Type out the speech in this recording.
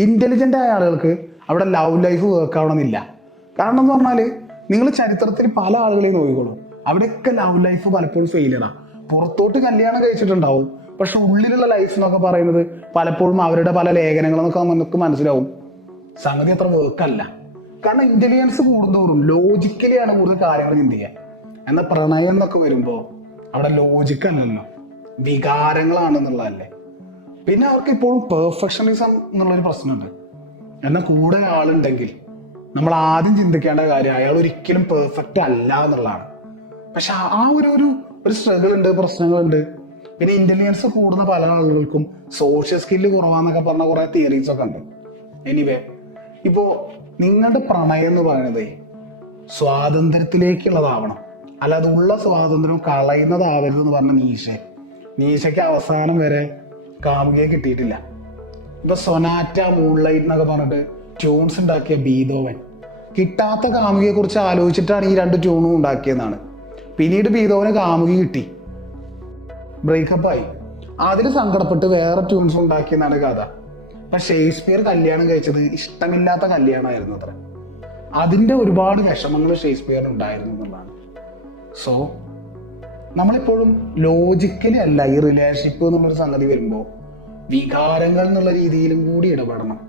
Intelligent ആയ ആളുകൾക്ക് അവിടെ ലവ് ലൈഫ് വർക്ക് ആവണമെന്നില്ല. കാരണം എന്ന് പറഞ്ഞാൽ നിങ്ങൾ ചരിത്രത്തിൽ പല ആളുകളെയും നോക്കിക്കോളും. അവിടെയൊക്കെ ലവ് ലൈഫ് പലപ്പോഴും ഫെയിലാണ് പുറത്തോട്ട് കല്യാണം കഴിച്ചിട്ടുണ്ടാവും. പക്ഷെ ഉള്ളിലുള്ള ലൈഫ് എന്നൊക്കെ പറയുന്നത് പലപ്പോഴും അവരുടെ പല ലേഖനങ്ങളെന്നൊക്കെ നമുക്ക് മനസ്സിലാവും. സംഗതി അത്ര വർക്കല്ല കാരണം ഇന്റലിജൻസ് കൂടുന്തോറും ലോജിക്കലിയാണ് കൂടുതൽ കാര്യങ്ങൾ ചിന്ത ചെയ്യുക എന്നാൽ പ്രണയം എന്നൊക്കെ വരുമ്പോൾ അവിടെ ലോജിക്കല്ലല്ലോ വികാരങ്ങളാണെന്നുള്ളതല്ലേ. പിന്നെ അവർക്ക് ഇപ്പോഴും പെർഫെക്ഷനിസം എന്നുള്ളൊരു പ്രശ്നമുണ്ട്. എന്നാൽ കൂടെ ആളുണ്ടെങ്കിൽ നമ്മൾ ആദ്യം ചിന്തിക്കേണ്ട കാര്യം അയാൾ ഒരിക്കലും പെർഫെക്റ്റ് അല്ല എന്നുള്ളതാണ്. പക്ഷെ ആ- ഒരു ഒരു ഒരു സ്ട്രഗിൾ ഉണ്ട് പ്രശ്നങ്ങളുണ്ട്. പിന്നെ ഇന്റലിജൻസ് കൂടുന്ന പല ആളുകൾക്കും സോഷ്യൽ സ്കില്ല് കുറവാന്നൊക്കെ പറഞ്ഞ കുറെ തിയറീസ് ഒക്കെ ഉണ്ട്. എനിവേ ഇപ്പോ നിങ്ങളുടെ പ്രണയം എന്ന് പറയുന്നത് സ്വാതന്ത്ര്യത്തിലേക്കുള്ളതാവണം. അല്ലാതെ ഉള്ള സ്വാതന്ത്ര്യം കളയുന്നതാവരുത് എന്ന് പറഞ്ഞ നീശ. നീശയ്ക്ക് അവസാനം വരെ കാമുകയെ കിട്ടിയിട്ടില്ല. ഇപ്പൊ സൊനാറ്റ മൂൺലൈറ്റ് എന്നൊക്കെ പറഞ്ഞിട്ട് ട്യൂൺസ് ഉണ്ടാക്കിയ ബീതോവൻ. കിട്ടാത്ത കാമുകിയെ കുറിച്ച് ആലോചിച്ചിട്ടാണ് ഈ രണ്ട് ട്യൂണും ഉണ്ടാക്കിയതെന്നാണ്. പിന്നീട് ബീതോവന് കാമുകി കിട്ടി. ബ്രേക്കപ്പായി അതിൽ സങ്കടപ്പെട്ട് വേറെ ട്യൂൺസ് ഉണ്ടാക്കിയെന്നാണ് കഥ. അപ്പൊ ഷേക്സ്പിയർ കല്യാണം കഴിച്ചത് ഇഷ്ടമില്ലാത്ത കല്യാണമായിരുന്നു അത്ര. അതിന്റെ ഒരുപാട് വിഷമങ്ങൾ ഷേക്സ്പിയറിന് ഉണ്ടായിരുന്നു എന്നുള്ളതാണ്. സോ നമ്മളിപ്പോഴും ലോജിക്കലി അല്ല ഈ റിലേഷൻഷിപ്പ് എന്നുള്ളൊരു സംഗതി വരുമ്പോൾ വികാരങ്ങൾ എന്നുള്ള രീതിയിലും കൂടി ഇടപെടണം.